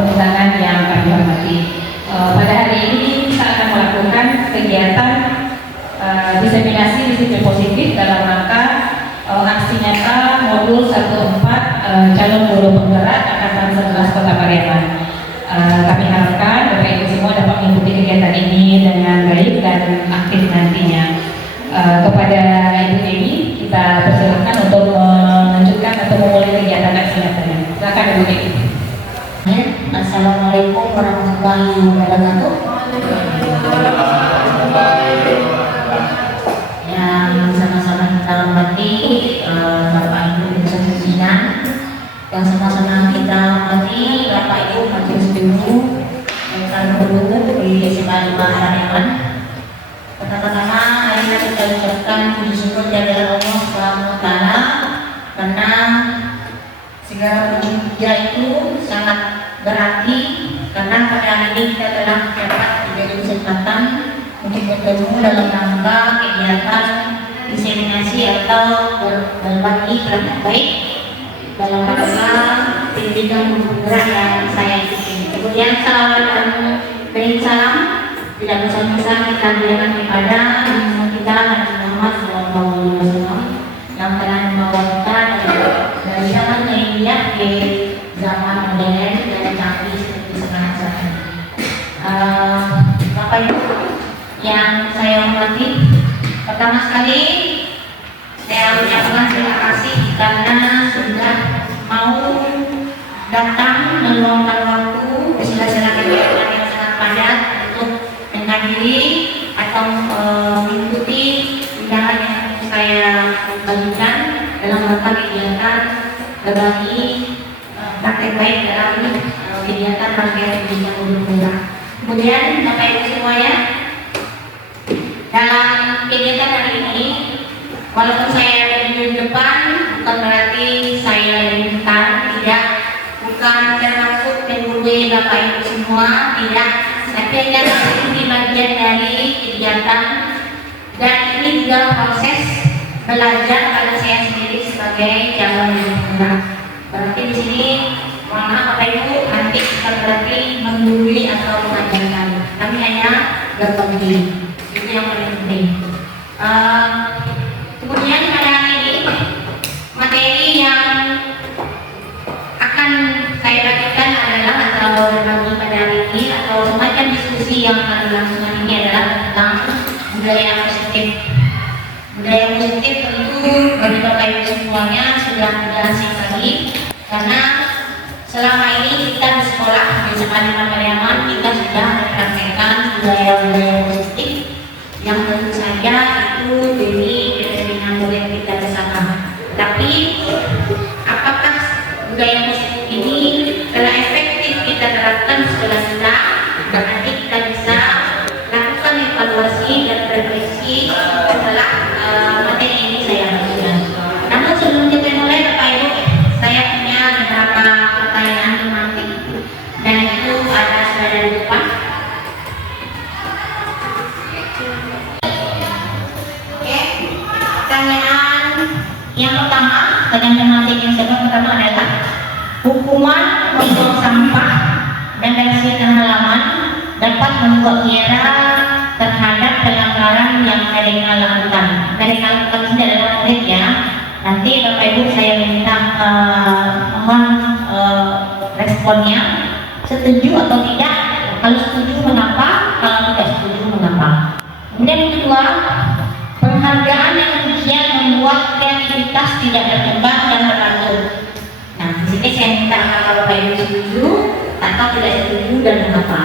undangan yang kami hormati. Pada hari ini kita akan melakukan kegiatan diseminasi disiplin positif dalam rangka aksi nyata modul 14 calon guru penggerak Angkatan 11 Kota Pariaman. Kami harapkan Bapak Ibu semua dapat mengikuti kegiatan ini dengan baik dan aktif nantinya. Kepada Ibu Dewi, kita persilakan untuk melanjutkan atau memulai kegiatan aksi nyatanya. Silakan Ibu Dewi. Assalamualaikum warahmatullahi wabarakatuh. Yang sama-sama kita hormati Bapak Ibu Insan Pimpinan, yang sama-sama kita hormati Bapak Ibu Majelis Guru, Rekan Guru di SMA 5 Pariaman. Pertama-tama hari ini kita ucapkan puji syukur kepada Allah Subhanahu wa Ta'ala karena segala puji-puja itu sangat berarti, karena pada hari ini kita telah dapat menjadi kesempatan untuk bertemu dalam rangka kegiatan diseminasi atau berbagi praktek baik dalam rangka pendidikan penggerak yang saya ikuti. Kemudian salawat dan beri salam tidak bosan-bosan kita berikan kepada kita Nabi Muhammad SAW yang telah membawa kita dari zaman jahiliyah ke zaman modern dan canggih seperti sekarang saat ini. Bapak Ibu yang saya hormati, pertama sekali saya ucapkan terima kasih karena sudah mau datang meluangkan waktu di sela-sela kegiatan yang sangat padat untuk menghadiri atau mengikuti undangan yang saya bagikan dalam rangka kegiatan berbagi praktek baik dalam kegiatan rangkaian pendidikan guru penggerak. Kemudian Bapak Ibu semuanya, dalam kegiatan hari ini, walaupun saya ada di depan, bukan berarti saya bintang, tidak, bukan termasuk menggurui Bapak Ibu semua, tidak, tapi hanya di bagian dari kegiatan, dan ini juga proses belajar pada saya sendiri sebagai calon guru penggerak. Berarti di sini, mohon maaf Bapak Ibu, nanti bukan berarti menggurui atau mengajarkan, kami hanya berbagi. Itu yang paling penting. Kemudian pada hari ini materi yang akan saya bagikan adalah atau berbagi pada hari ini atau semacam diskusi yang akan dilangsungkan ini adalah tentang budaya positif. Budaya positif tentu bagi Bapak Ibu semuanya sudah tidak asing lagi, karena selama ini kita di sekolah di SMA 5 Pariaman kita sudah mempraktekkan budaya-budaya positif yang tentu saja itu demi kepentingan murid kita bersama. Tapi apakah budaya positif ini telah efektif kita terapkan setelah kita? Berarti kita bisa lakukan evaluasi dan refleksi setelah materi ini saya bagikan. Namun sebelum kita mulai Bapak Ibu, saya punya beberapa pertanyaan tematik, dan itu ada sudah di depan. Pertanyaan yang pertama, pertanyaan tematik yang pertama adalah hukuman membuang sampah dan bersihkan halaman dapat membuat kira terhadap pelanggaran yang mereka lakukan. Mereka lakukan ini adalah murid ya. Nanti Bapak Ibu saya minta mohon responnya, setuju atau tidak. Kalau setuju mengapa, kalau tidak setuju mengapa. Kemudian yang kedua, penghargaan yang demikian membuat kreativitas tidak berkembang dan berlanjut. Nah, di sini saya minta kalau Bapak Ibu setuju atau tidak setuju dan mengapa.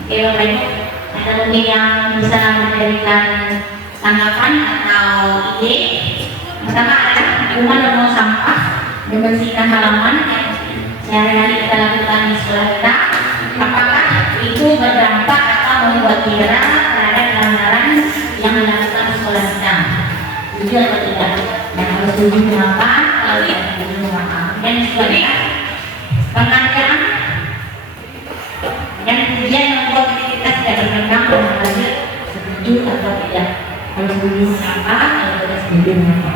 Oke Bapak Ibu, ada mungkin yang bisa memberikan tanggapan atau ide. Pertama adalah hukuman membuang sampah, membersihkan halaman yang sehari-hari kita lakukan di sekolah kita. Apakah itu berdampak atau membuat kira terhadap pelanggaran yang dilakukan di sekolah kita? Setuju atau tidak? Dan kalau setuju mengapa? Kalau tidak setuju mengapa? Dan selanjutnya penghargaan dan pujian yang membuat kita tidak berkembang dan berlanjut. Setuju atau tidak? Kalau setuju mengapa? Kalau tidak setuju mengapa?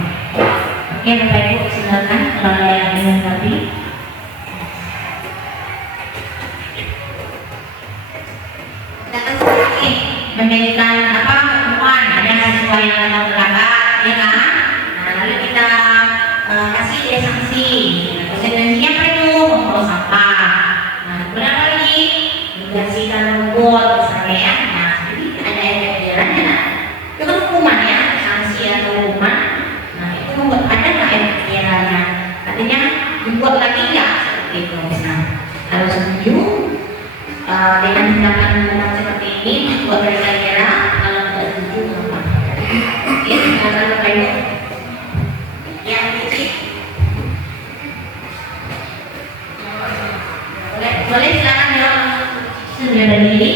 Oke Bapak Ibu silakan kalau ada yang ingin menanggapi. menjadikan apa hukuman ada siswa yang melanggar, ya kan? Nah, lalu kita kasih dia sanksi. Konsekuensinya apa itu? Membuang sampah. Nah, kemudian apa lagi? Membersihkan rumput, misalnya ya. Nah, jadi ada efek jerahnya. Itu kan hukuman ya, sanksi atau hukuman. Nah, itu membuat ada nggak efek jerahnya? Artinya dibuat lagi ya seperti itu. Nah, kalau setuju dengan tindakan hukuman seperti ini buat mereka jerah, kalau tidak setuju apa? Oke, silakan Bapak Ibu. Yang kecil. Boleh silakan ya sudah diri.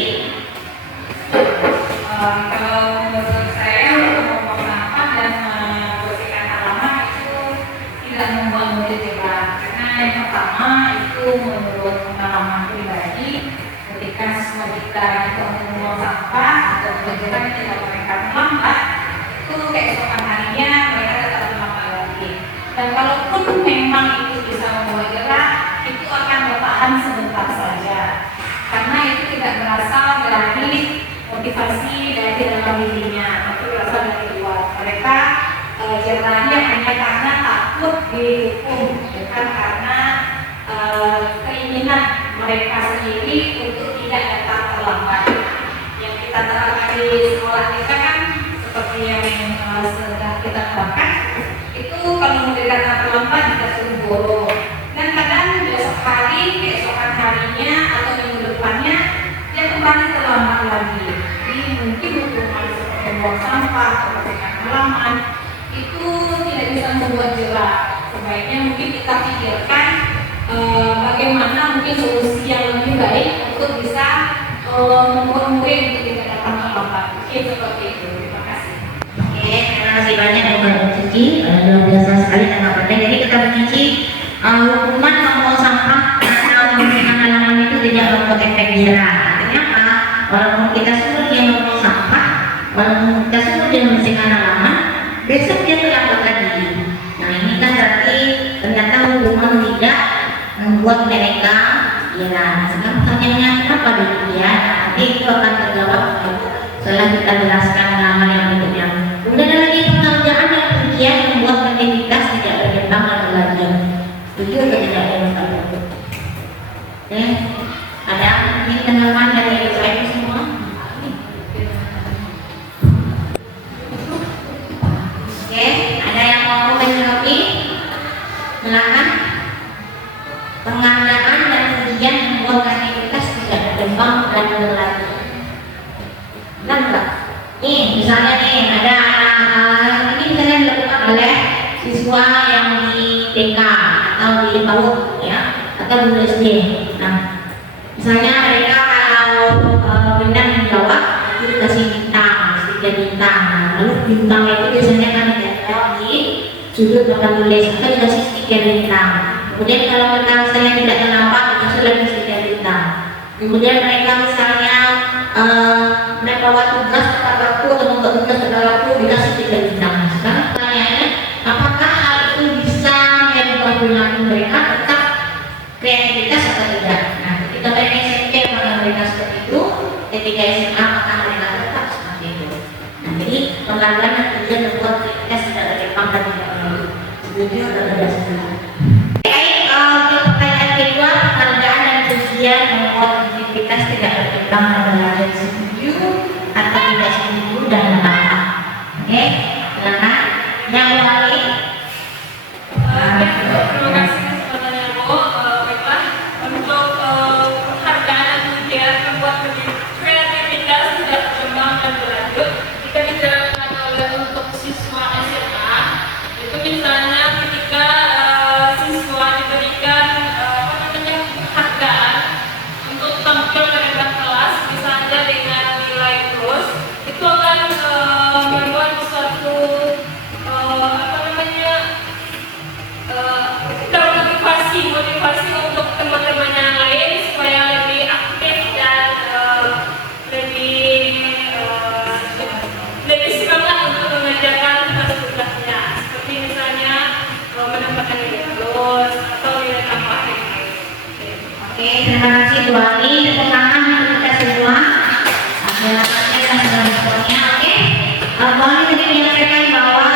Kalau menurut saya membuang sampah dan membersihkan halaman itu tidak membuat murid jerah, karena yang pertama itu menurut pengalaman pribadi ketika siswa kita itu membuang sampah atau berjalan tidak mereka terlambat, itu keesokan harinya mereka tetap terlambat lagi. Dan kalaupun memang itu bisa membuat jerah, itu akan bertahan sebentar saja, karena itu tidak berasal dari motivasi dari dalam dirinya, tapi berasal dari luar. Mereka jerahnya hanya karena takut dihukum, bukan karena keinginan mereka sendiri untuk tidak datang terlambat. Yang kita terapkan di sekolah kita kan seperti yang sudah kita terapkan, itu kalau murid datang terlambat kita suruh guru. Dan kadang besok hari, keesokan harinya atau minggu depannya dia kembali terlambat lagi. Jadi mungkin hukuman seperti buang sampah atau bersihkan halaman itu tidak bisa membuat jerah. Sebaiknya mungkin kita pikirkan bagaimana mungkin solusi yang lebih baik untuk bisa membuat murid untuk tidak datang terlambat. Mungkin seperti itu. Terima kasih. Oke, terima kasih banyak Bapak Cici. Luar biasa sekali tanggapannya. Jadi kita Cici, hukuman membuang sampah atau membersihkan halaman itu tidak membuat efek jerah. Artinya apa? Walaupun kita suruh dia membuang sampah, walaupun kita suruh dia membersihkan halaman, besok dia terlambat lagi. Nah, ini kan berarti ternyata hukuman tidak membuat mereka jerah. Sekarang pertanyaannya kenapa demikian? Nanti itu akan terjawab setelah kita jelaskan hal yang berikutnya. Kemudian ada lagi pengerjaan dan ujian membuat kreativitas tidak berkembang dan belajar. Setuju atau tidak ya Bapak Ibu? Oke, ada mungkin tanggapan dari Bapak Ibu semua? Oke, ada yang mau komen lagi? Silakan. Pengerjaan dan ujian membuat kreativitas tidak berkembang dan belajar. Benar nggak? Nih, misalnya nih ada ini misalnya dilakukan oleh siswa yang di TK atau di PAUD ya, atau di SD. Nah, misalnya mereka kalau benar menjawab itu dikasih bintang, 3 bintang. Nah, lalu bintang itu biasanya kan ditempel di sudut papan tulis atau dikasih 3 bintang. Kemudian kalau mereka misalnya tidak terlambat dikasih lagi 3 bintang. Kemudian mereka misalnya membawa tugas tepat waktu atau membuat tugas tepat waktu dikasih 3 bintang. Sekarang pertanyaannya, apakah hal itu bisa membuat perilaku mereka tetap kreativitas atau tidak? Nah, ketika mereka SMP apakah mereka seperti itu? Ketika SMA apakah mereka tetap seperti itu? Nah, jadi pengalaman dan tujuan membuat kreativitas tidak berkembang dan tidak berlalu. Setuju atau tidak setuju? Untuk pertanyaan kedua, pekerjaan dan ujian membuat kreativitas tidak berkembang dan berlalu. Setuju atau tidak setuju dan kenapa? Oke, silakan. Yang lagi. Terima kasih atas pertanyaan Bu. Baiklah, untuk penghargaan dan ujian membuat kreativitas tidak berkembang dan berlanjut. Kita bicarakan oleh untuk siswa SMA, itu misalnya ketika Kami tadi menyampaikan bahwa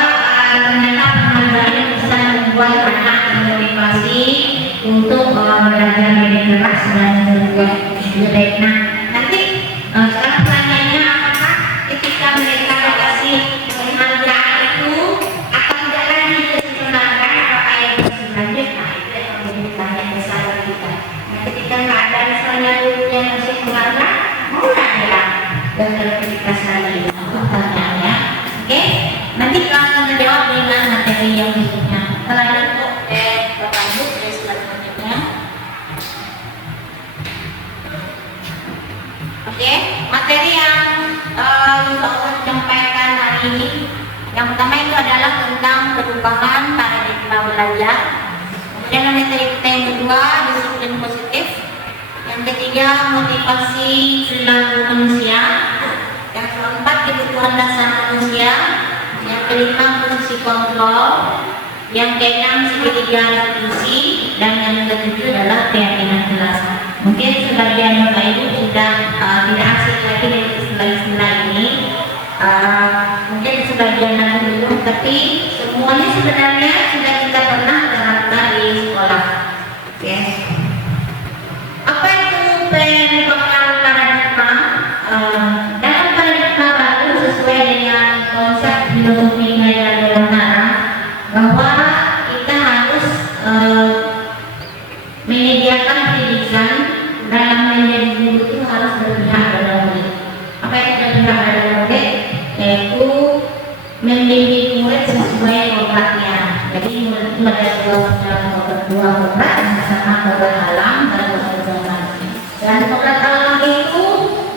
ternyata penghargaan bisa membuat anak termotivasi untuk belajar lebih keras dan berbuat lebih baik. Nah, nanti sekarang pertanyaannya apakah ketika mereka dikasih penghargaan itu akan tidak lagi disesuaikan apakah yang bisa belajar? Nah, itu yang menjadi pertanyaan besar kita. Nah, ketika nggak ada misalnya guru yang masih penghargaan, mau nggak dia belajar lebih keras lagi? Itu pertanyaannya. Oke, nanti akan menjawab dengan materi yang berikutnya. Setelah itu, Bapak Ibu, selanjutnya. Oke, materi yang saya sampaikan hari ini, yang pertama itu adalah tentang perubahan paradigma belajar. Kemudian materi kita yang kedua, disiplin positif. Yang ketiga, motivasi perilaku manusia. Yang keempat, kebutuhan dasar manusia. Yang kelima, fungsi kontrol. Yang keenam, segitiga revolusi. Dan yang ketujuh adalah keyakinan kelas. Mungkin sebagian Bapak Ibu sudah tidak asing lagi dari istilah-istilah ini. Mungkin sebagian lagi belum, tapi semuanya sebenarnya sudah kita pernah terapkan di sekolah. Oke. Apa itu perubahan paradigma? Dalam paradigma baru sesuai dengan konsep filosofi gaya Leonara bahwa kita harus menyediakan pendidikan dalam menjadi guru itu harus berpihak pada murid. Apa yang berpihak pada murid? Yaitu membimbing murid sesuai kodratnya. Jadi murid ada dua kodrat, sama kodrat alam dan kodrat zaman. Dan kodrat alam itu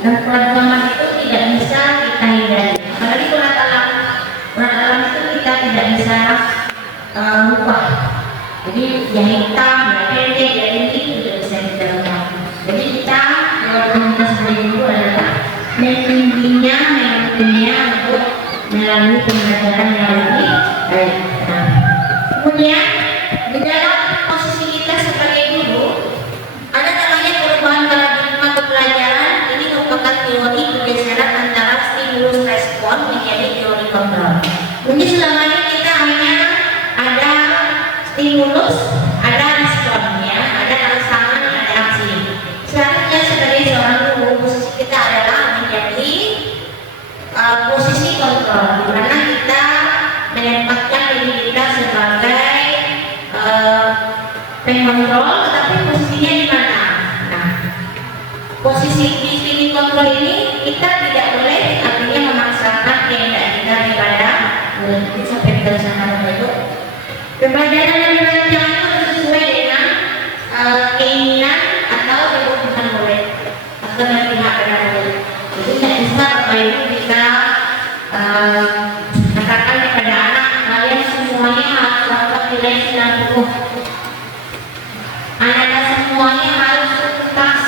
dan kodrat zaman itu tidak bisa kita hindari. Apalagi kodrat alam itu kita tidak bisa ubah. Jadi yang hitam, yang pendek, yang tinggi tidak bisa kita ubah. Jadi kita komunitas itu adalah membimbingnya, menuntunnya untuk melalui pembelajaran yang lebih baik. Nah, kemudian di dalam posisi kita sebagai guru ada namanya perubahan paradigma pembelajaran. Ini merupakan teori pergeseran antara stimulus respon menjadi teori kontrol. Mungkin selama ini kita hanya ada stimulus, ada responnya, ada rangsangan, ada aksi. Selanjutnya sebagai seorang guru, posisi kita adalah menjadi posisi kontrol, di mana kita menempatkan diri kita sebagai pengontrol, tetapi posisinya di mana? Nah, posisi di sini kontrol ini kita tidak boleh artinya memaksakan kehendak kita kepada murid. Sampai kita sama itu pembelajaran yang dirancang itu sesuai dengan keinginan atau kebutuhan murid atau berpihak pada murid. Jadi tidak bisa Bapak Ibu kita katakan kepada anak kalian semuanya harus dapat nilai 90. Anak semuanya harus tuntas.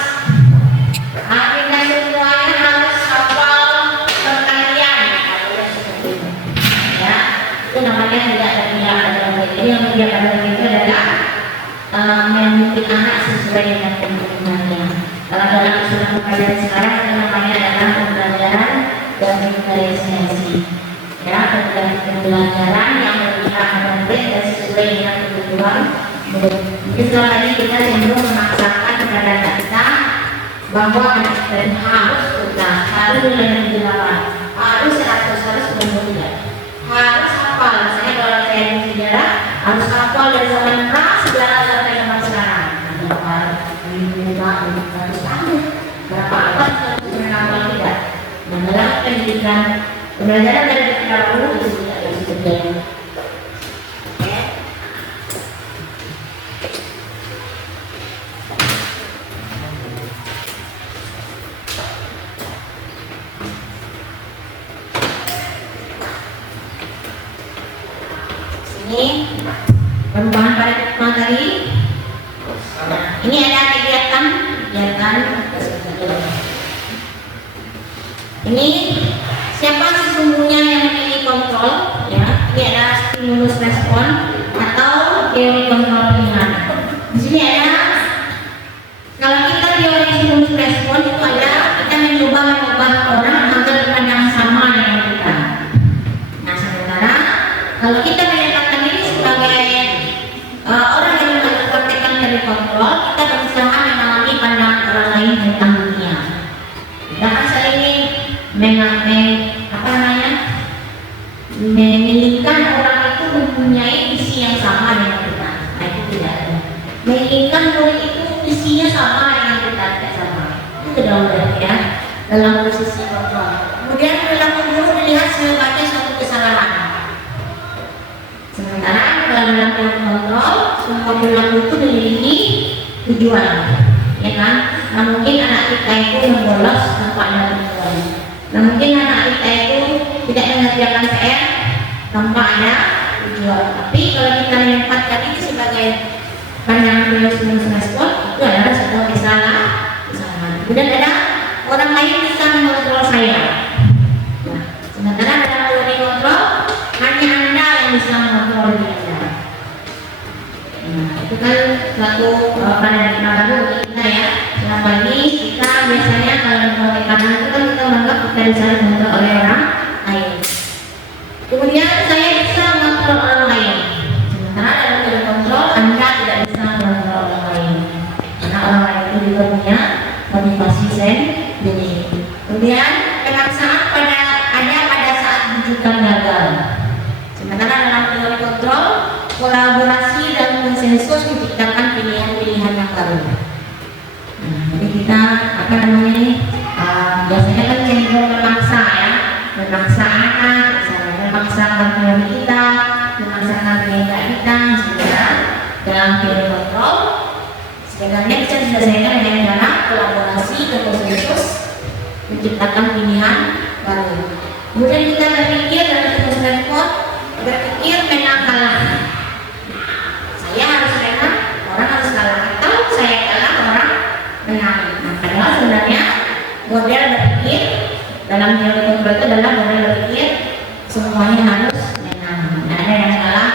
Anak semuanya harus hafal perkalian. Ya, itu namanya tidak ada pihak pada murid. Jadi yang pihak pada murid itu adalah membimbing anak sesuai dengan kebutuhannya. Kalau dalam istilah pembelajaran sekarang itu namanya adalah pembelajaran dan diferensiasi. Ya, pembelajaran yang berpihak pada murid dan sesuai dengan kebutuhan murid. Jadi selama ini kita cenderung memaksakan kepada anak kita bahwa anak kita harus tuntas, harus nilai 8, harus 100, harus 90, harus hafal. Misalnya kalau saya di sejarah harus hafal dari zaman pra sejarah sampai zaman sekarang. Berapa berapa abad menghafal tidak? Nah, dalam pendidikan pembelajaran dari dahulu itu tidak terjadi. Ini perubahan paradigma tadi. Nah, ini ada kegiatan. Ini siapa sesungguhnya yang memiliki kontrol? Ya, ini ada stimulus respon atau teori kontrol pilihan. Di sini ada, kalau kita teori stimulus respon itu ada kita mencoba mengubah orang agar yang sama dengan kita. Kalau kita menyatakan diri sebagai orang yang mempraktekkan teori kontrol, kita berusaha memahami pandangan orang lain tentang dunia. Bahkan saya ini menginginkan orang itu mempunyai visi yang sama dengan kita. Nah, itu tidak ada. Menginginkan murid itu visinya sama dengan kita, tidak sama. Itu tidak mudah ya dalam posisi kontrol. Kemudian perilaku guru dilihat sebagai suatu kesalahan. Sementara dalam kontrol, semua perilaku itu memiliki tujuan, ya kan? Nah, mungkin anak kita itu membolos tanpa ada tujuan. Nah, mungkin anak kita itu tidak mengerjakan PR tanpa ada tujuan. Tapi kalau kita menempatkan itu sebagai pandangan respon, itu adalah sebuah kesalahan. Kemudian ada orang lain bisa mengontrol saya. Nah, sementara dalam teori kontrol hanya Anda yang bisa mengontrol diri Anda. Nah, itu kan suatu paradigma baru bagi kita ya. Selama ini kita biasanya kalau mempraktikkan itu kan kita menganggap kita bisa mengontrol oleh orang lain. Kemudian saya bisa mengontrol orang lain. Sementara dalam teori kontrol Anda tidak bisa mengontrol orang lain. Karena orang lain itu juga punya motivasi sendiri. Kemudian pemaksaan pada saat rujukan gagal. Sementara dalam teori kontrol kolaborasi dan konsensus menciptakan pilihan-pilihan yang baru. Nah, jadi kita biasanya kan cenderung memaksa ya, memaksa anak, misalnya memaksa orang kita, memaksakan keluarga kita. Sebenarnya dalam teori kontrol sebenarnya bisa diselesaikan dengan cara kolaborasi dan konsensus menciptakan pilihan baru. Kemudian kita berpikir dan respon, berpikir menang kalah. Saya harus menang, orang harus kalah, atau saya kalah, orang menang. Nah, padahal sebenarnya model berpikir dalam teori kontrol itu adalah model berpikir semuanya harus menang. Nah, ada yang kalah,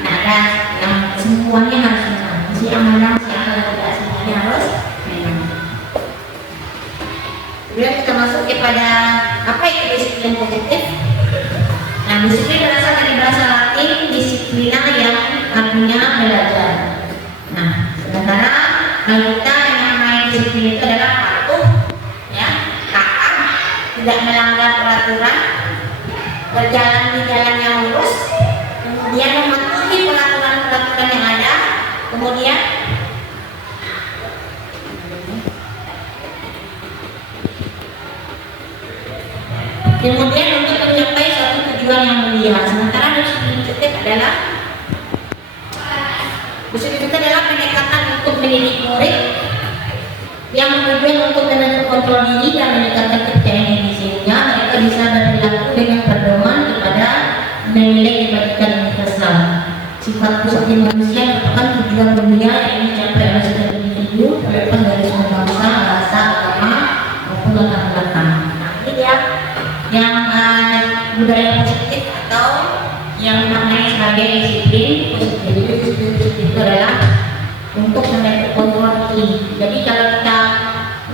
nah ada yang semuanya harus menang. Si yang menang, si yang tidak, semuanya harus menang. Kemudian kita masuk kepada apa itu disiplin positif. Nah, disiplin berasal dari bahasa Latin disiplina yang artinya belajar. Nah, sementara kalau kita yang namanya disiplin itu adalah patuh, ya, taat, tidak melanggar peraturan, berjalan di jalan yang lurus, kemudian mematuhi peraturan-peraturan yang ada, kemudian untuk mencapai suatu tujuan yang mulia. Sementara disiplin positif adalah pendekatan untuk mendidik murid yang bertujuan untuk menekan kontrol diri dan meningkatkan kepercayaan diri sehingga mereka bisa berperilaku dengan berdoman kepada nilai kebaikan universal. Sifat positif manusia merupakan tujuan mulia yang dicapai oleh setiap individu terlepas dari semua bangsa, bahasa, agama maupun latar belakang. Nah, ini dia yang budaya positif atau yang dimaknai sebagai disiplin positif. Jadi disiplin positif itu adalah untuk mengatur kontrol diri. Jadi kalau kita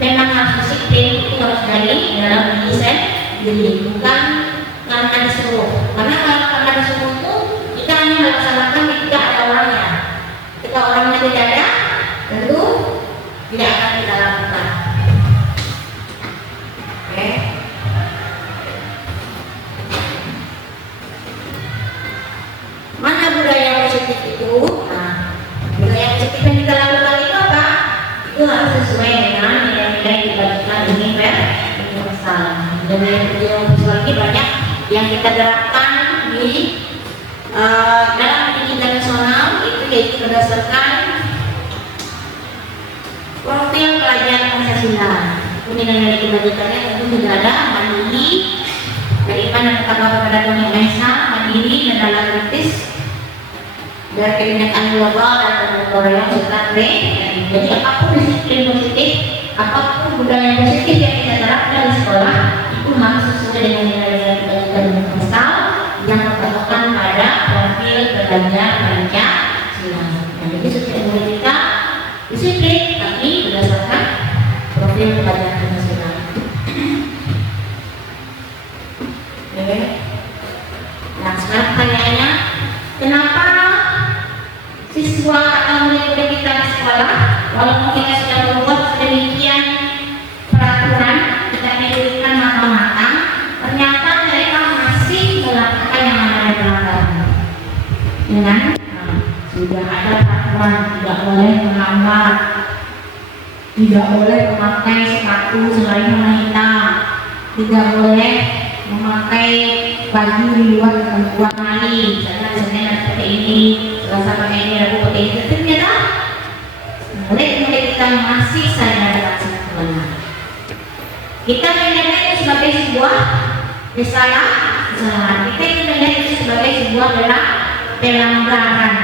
memang harus disiplin, itu harus dari dalam diri sendiri, bukan karena disuruh. Karena kalau karena disuruh itu kita hanya melaksanakan ketika ada orangnya. Ketika orangnya tidak ada, tentu tidak akan kita lakukan. Oke. Mana budaya positif itu? Nah, budaya positif yang kita lakukan itu apa? Itu harus sesuai dengan nilai-nilai kebajikan universal. Dan budaya lagi banyak yang kita terapkan di dalam pendidikan nasional itu yaitu berdasarkan profil pelajaran Pancasila. Nilai-nilai kebajikannya tentu tidak ada mandiri, beriman dan bertakwa kepada Tuhan Yang Maha Esa, mandiri dan dalam kritis dari kebinekaan global dan territorial serta Jadi apapun disiplin positif, apapun budaya positif yang kita terapkan di sekolah itu harus sesuai dengan nilai-nilai kebajikan universal yang berpatokan pada profil belajar Pancasila. Jadi setiap murid kita disiplin tapi berdasarkan profil belajar Pancasila. Nah, sekarang pertanyaannya, Kalau kita sudah membuat sedemikian peraturan, kita diberikan matang-matang, ternyata mereka masih melakukan yang namanya pelanggaran. Dengan sudah ada peraturan tidak boleh melanggar, tidak boleh memakai sepatu selain warna hitam, tidak boleh memakai baju di luar ketentuan lain, misalnya seperti ini, selasa pakai ini, rabu pakai ini, ternyata mulai kita masih saja dalam kesalahan. Kita melihat itu sebagai sebuah kesalahan. Kita melihat itu sebagai sebuah pelanggaran.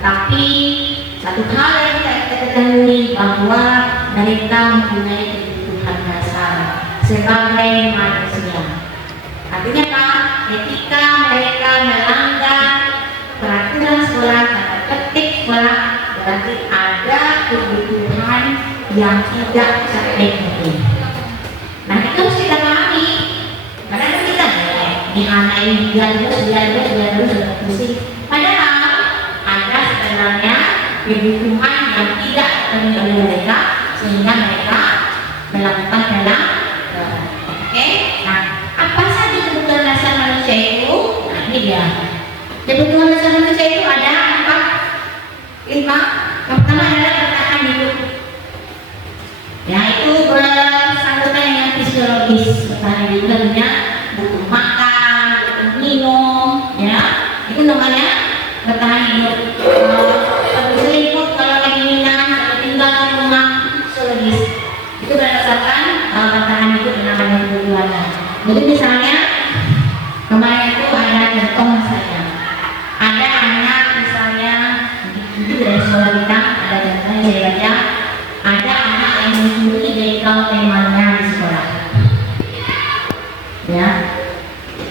Tapi satu hal yang kita ketahui bahwa mereka mempunyai kebutuhan dasar sebagai manusia. Artinya apa? Ketika mereka melanggar peraturan sekolah, tata tertib sekolah, berarti ada kebutuhan yang tidak bisa dipenuhi. Nah, itu harus kita pahami. Karena kita dihanai dia terus pusing. Padahal ada sebenarnya kebutuhan yang tidak terpenuhi oleh mereka sehingga mereka melakukan pelanggaran. Oke? Nah, apa saja kebutuhan dasar manusia itu? Nah, ini dia. Kebutuhan dasar manusia itu ada 5. Yang pertama adalah bertahan hidup. Ya, itu bersangkutan dengan fisiologis. Bertahan hidup tentunya butuh makan, butuh minum, ya. Itu namanya bertahan hidup. Berselimut kalau kedinginan, kalau tinggal di rumah, fisiologis. Itu berdasarkan bertahan hidup namanya kebutuhannya. Jadi misalnya kemarin itu ada contoh saja. Ada anak misalnya itu dari sekolah kita ada contohnya saya baca, ada anak yang mencuri begal temannya di sekolah. Ya,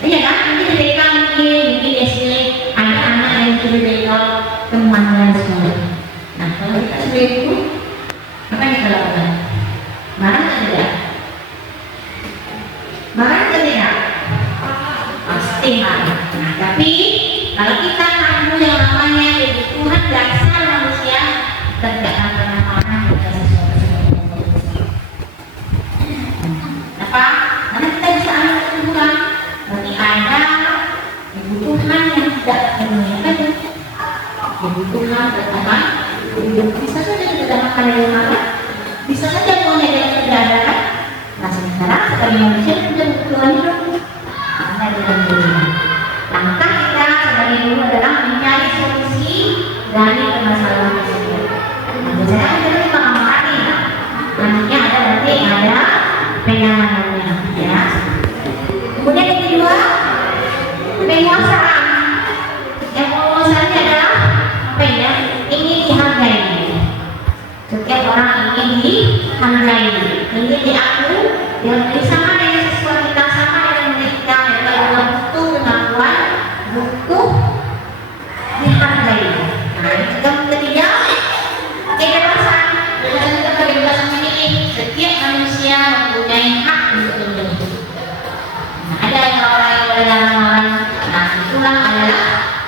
iya kan? Mungkin begal mungkin dia silik. Ada anak yang mencuri begal temannya di sekolah. Nah, kalau kita seperti itu, apa yang kita lakukan? Marah atau tidak? Marah atau tidak? Pasti marah. Nah, tapi kalau kita tahu yang namanya kebutuhan dasar manusia, kita tidak akan pernah marah kepada sesuatu. Kenapa? Karena kita bisa ambil kesimpulan berarti ada kebutuhan yang tidak terpenuhi. Kebutuhan pertama, bisa saja tidak makan dari makan, bisa saja punya dari tidak ada kan? Nah, sementara sebagai manusia kita kebutuhan hidup, ada dalam diri. Langkah kita sebagai guru adalah mencari solusi dari permasalahan tersebut. Nah, biasanya kita lupa mengamati. Nantinya ada berarti ada penanganannya, ya. Kemudian yang kedua, penguasaan. Yang penguasaannya adalah apa ya? Ingin dihargai. Setiap orang ingin dihargai, ingin diakui, yang sama dengan sesuatu kita, sama dengan mereka juga butuh pengakuan, butuh dihargai. Nah, yang ketiga, kebebasan. Kebebasan memilih. Setiap manusia mempunyai hak untuk memilih. Nah, ada yang orang-orang. Nah, itulah adalah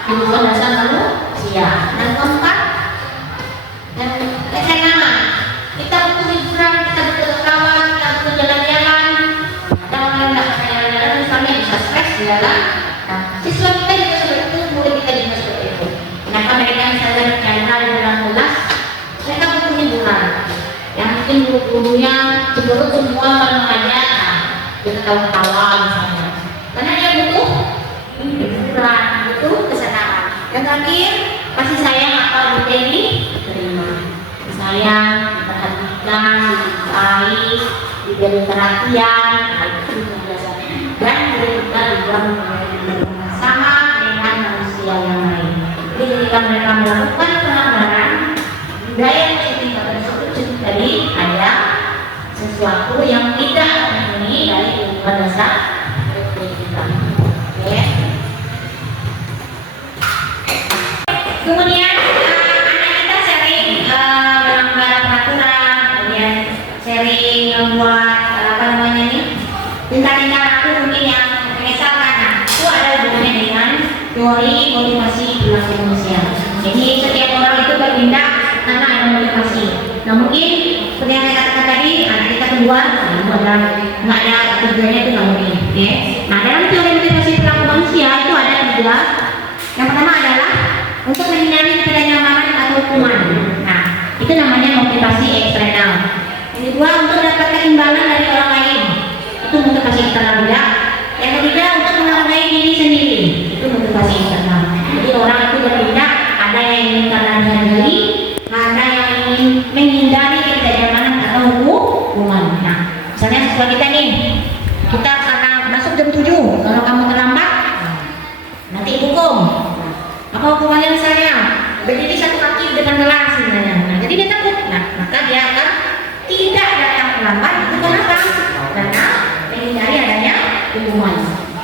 kebutuhan dasar manusia. Dan keempat, dan kesenangan. Kita butuh hiburan, kita butuh ketawa, kita butuh jalan-jalan. Ada orang yang tidak jalan-jalan, misalnya bisa stres di jalan. Nah, siswa kita juga seperti itu, murid kita juga seperti itu. Kenapa mereka misalnya bercanda di dalam kelas? Mereka butuh hiburan. Yang mungkin guru-gurunya sebelum semua mengajar, kita tahu-tawa misalnya. Karena dia butuh hiburan, butuh kesenangan. Yang terakhir, kasih sayang atau menjadi terima. Sayang, diperhatikan, disukai, diberi perhatian, itu biasa. Dan mereka juga sama dengan manusia yang lain. Jadi ketika mereka melakukan pelanggaran, budaya yang tersebut tadi ada sesuatu yang tidak terpenuhi dari kehidupan dasar kita. Oke. Kemudian anak kita sering melanggar peraturan, kemudian sering membuat apa namanya nih tingkah-tingkah aku mungkin yang mengesalkan. Nah, itu ada hubungannya dengan teori motivasi perilaku manusia. Jadi setiap orang itu bertindak karena ada motivasi. Nah, mungkin luar, itu adalah nggak ada tujuannya itu nggak mungkin. Oke. Nah dalam teori motivasi perilaku manusia itu ada tiga. Yang pertama adalah untuk menghindari ketidaknyamanan atau hukuman. Nah itu namanya motivasi eksternal. Yang kedua untuk mendapatkan imbalan dari orang lain, itu motivasi eksternal juga. Yang ketiga untuk menghargai diri sendiri, itu motivasi eksternal. Jadi orang itu bertindak, ada yang ingin karena dihargai, ada yang ingin menghindari ketidaknyamanan atau hukuman. Nah, misalnya setelah kita nih, kita karena masuk jam 7, kalau kamu terlambat, nanti hukum. Apa hukumannya misalnya? Berdiri satu kaki di depan kelas sebenarnya. Nah, jadi dia takut. Nah, maka dia akan tidak datang terlambat. Itu kenapa? Karena menghindari adanya hukuman.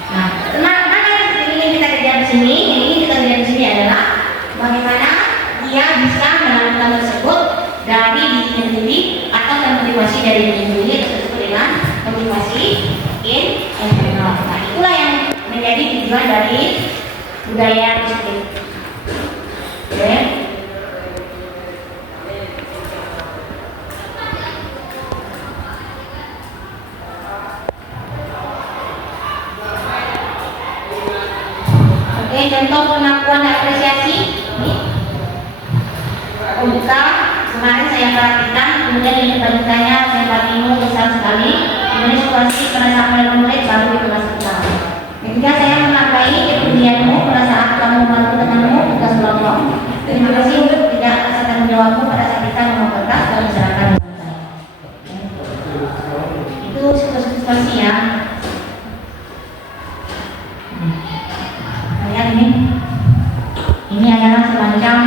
Nah, mana yang ingin kita kerjakan di sini? Yang ingin kita kerjakan di sini adalah bagaimana dia bisa melakukan tersebut dari diri sendiri atau termotivasi dari diri sendiri, atau disebut dengan motivasi internal. Nah, itulah yang menjadi tujuan dari budaya positif. Oke. Contoh pengakuan dan apresiasi. Pembuka kemarin saya perhatikan, kemudian ini bertanya simpatimu besar sekali, kemudian situasi perasaan dalam murid baru di kelas kita. Ketika saya menghargai kepedulianmu pada saat kamu membantu temanmu tugas kelompok. Terima kasih untuk tidak rasa tanggung jawabmu pada saat kita memperkas dan masyarakat. Itu situasi ya. Ini adalah semacam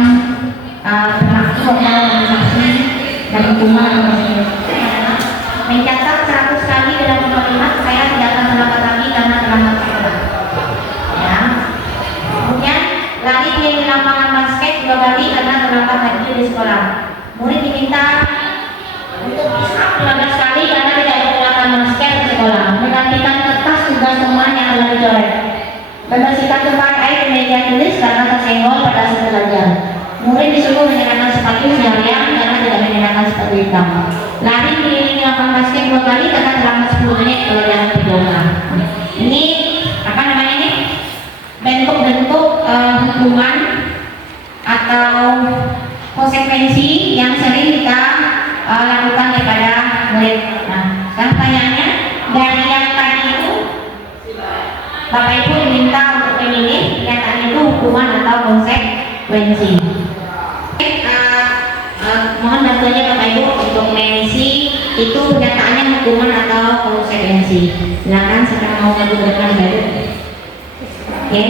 perilaku atau organisasi dan hukuman mencatat 100 kali dalam kalimat saya tidak akan terlambat lagi karena terlambat sekolah. Ya. Kemudian lari di lapangan basket 2 kali karena terlambat lagi di sekolah. Murid diminta untuk push-up 15 kali karena tidak ada lapangan basket di sekolah. Menggantikan kertas tugas teman yang telah dicoret. Membersihkan tempat air di meja tulis karena tersenggol pada saat belajar. Murid disuruh mengenakan sepatu seharian karena tidak mengenakan sepatu hitam. Lari keliling lapangan basket 2 kali karena terlambat 10 menit kalau jalan berdoa. Ini apa namanya ini? Bentuk-bentuk hukuman atau konsekuensi yang sering kita lakukan kepada murid. Nah, sekarang pertanyaannya dari yang tadi itu Bapak Ibu diminta untuk memilih nyatanya itu hukuman atau konsekuensi. Mohon bantuannya Bapak Ibu untuk mengisi itu kenyataannya hukuman atau konsekuensi. Silakan sekarang mau maju ke depan Bapak Ibu. Oke.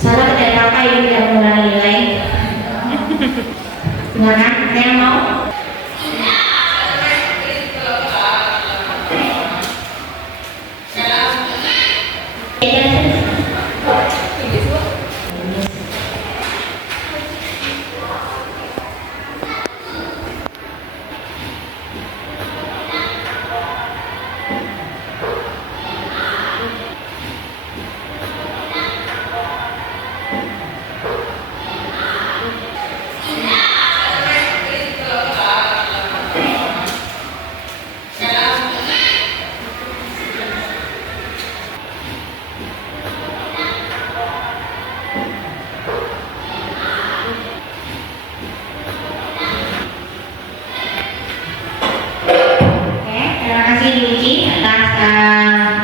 Salah tidak apa-apa, Ibu tidak mengurangi nilai. Silakan, saya mau.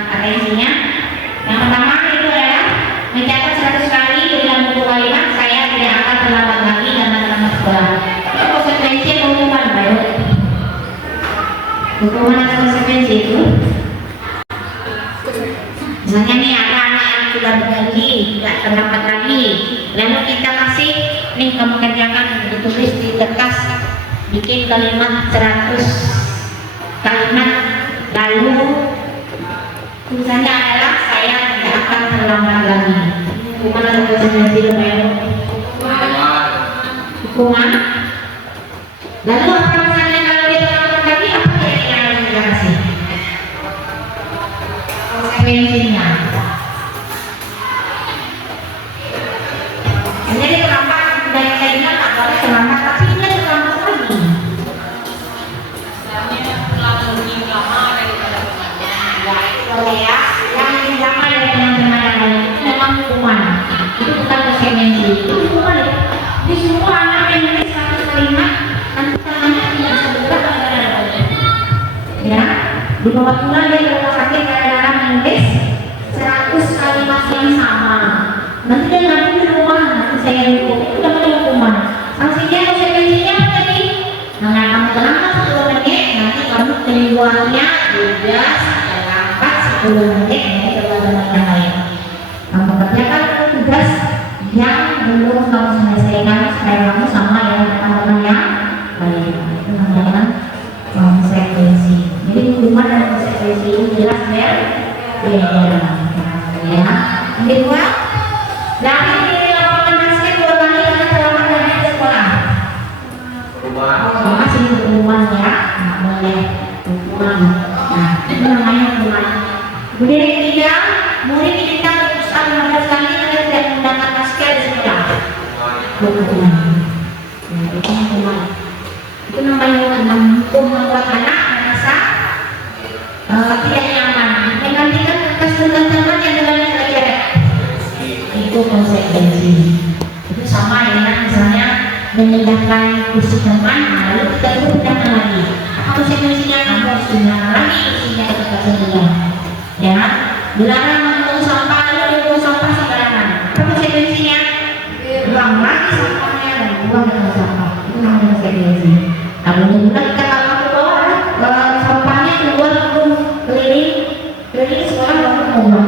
Atensinya. Yang pertama itu adalah mencatat 100 kali di dalam buku kalimat saya tidak akan terlambat lagi karena terlambat sekolah. Itu konsekuensi atau hukuman, Bapak? Hukuman atau konsekuensi itu? Misalnya nih ada anak yang sudah berjanji tidak terlambat lagi, lalu kita kasih nih kamu kerjakan, ditulis di kertas, bikin kalimat 100 kalimat, lalu tulisannya adalah saya tidak akan terlambat lagi. Hukuman atau konsekuensi itu, hukuman. Lalu apa misalnya kalau dia terlambat lagi, apa yang harus kita kasih? Konsekuensinya. Jadi terlambat dari saya bilang tak boleh terlambat, tapi dia terlambat lagi. ya, yang dilakukan oleh teman-teman yang lain itu memang hukuman, itu bukan konsekuensi, itu hukuman ya. Di semua anak yang menulis 100 kalimat nanti tangannya tidak seberat ya, di bawah bulan dia ke rumah sakit karena menulis 100 kalimat yang sama. Nanti dia ngaku di rumah, nanti saya hukum, itu namanya hukuman. Sanksinya konsekuensinya apa tadi? Nah, kamu terlambat 10 menit, nanti kamu keluarnya juga terlambat 10 menit dari teman-teman yang lain. Kamu kerjakan tugas yang belum kamu selesaikan supaya kamu sama dengan teman-teman yang lain. Itu namanya konsekuensi. Jadi hukuman dan konsekuensi itu jelas ya. Ya. Kedua, lari di lapangan basket 2 kali karena terlambat dari sekolah. Masih hukuman ya, nggak boleh hukuman. Nah, itu namanya hukuman. Kemudian yang ketiga, murid diminta berusaha 15 kali karena tidak menggunakan masker di sekolah. Hukuman. Nah, itu hukuman. Itu namanya hukuman. Hukum membuat anak merasa tidak nyaman. Menggantikan tugas-tugas teman yang telah belajar. Itu konsekuensi. Itu sama dengan misalnya memindahkan kursi teman, lalu kita pindahkan lagi. Apa konsekuensinya? Kamu harus pindahkan lagi kursinya ke tempat sebelumnya. Ya, dilarang membuang sampah, lalu dia buang sampah sembarangan. Apa konsekuensinya? Buang lagi sampahnya dan buang ke tempat sampah. Itu namanya konsekuensi. Kalau kita bawa sampahnya keluar keliling sekolah baru membuang.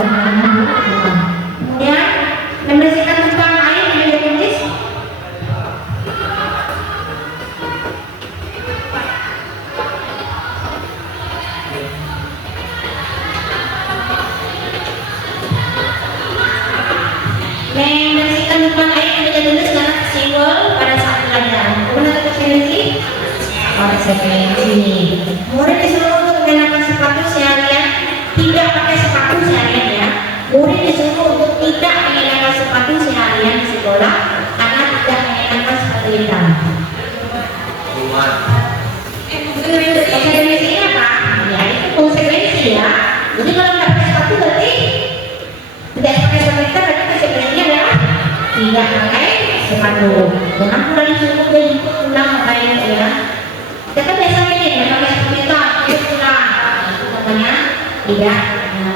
Kemudian membersihkan tempat air yang dia tulis. Membersihkan tempat air yang dia tulis karena simbol pada saat belajar. Kemudian konsekuensi. Murid disuruh untuk mengenakan sepatu seharian, tidak pakai sepatu seharian ya. Murid disuruh untuk tidak mengenakan sepatu seharian di sekolah karena tidak mengenakan sepatu hitam. Konsekuensinya apa? Ya itu konsekuensi ya. Jadi kalau tidak pakai sepatu berarti tidak pakai sepatu hitam, berarti konsekuensinya adalah tidak pakai sepatu. Jangan pula disuruh untuk pulang pakai ya. Kita biasanya ini pakai sepatu hitam, itu pulang. Itu katanya tidak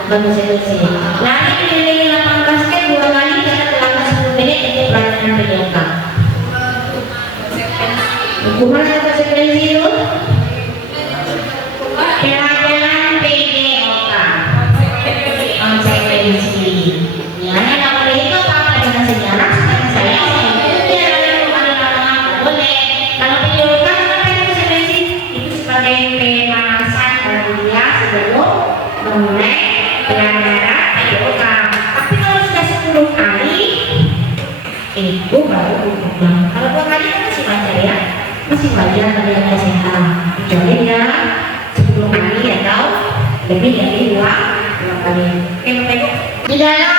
konsekuensi. Lari keliling lapangan basket 2 kali karena terlambat 10 menit untuk pelajaran PJOK. Hukuman atau konsekuensi itu? Pelajaran PJOK. Konsekuensi. Ya, yang nggak boleh itu apa? Pelajaran sejarah seperti saya. Ya, kalau lapangan boleh. Kalau PJOK apa itu konsekuensi? Itu sebagai pemanasan bagi dia sebelum memulai pelajaran PJOK. Tapi kalau sudah 10 kali itu baru hukuman. Kalau 2 kali kan masih wajar ya, masih wajar kalian sehat. Kecuali ya 10 kali atau lebih dari 2 kali. Di dalam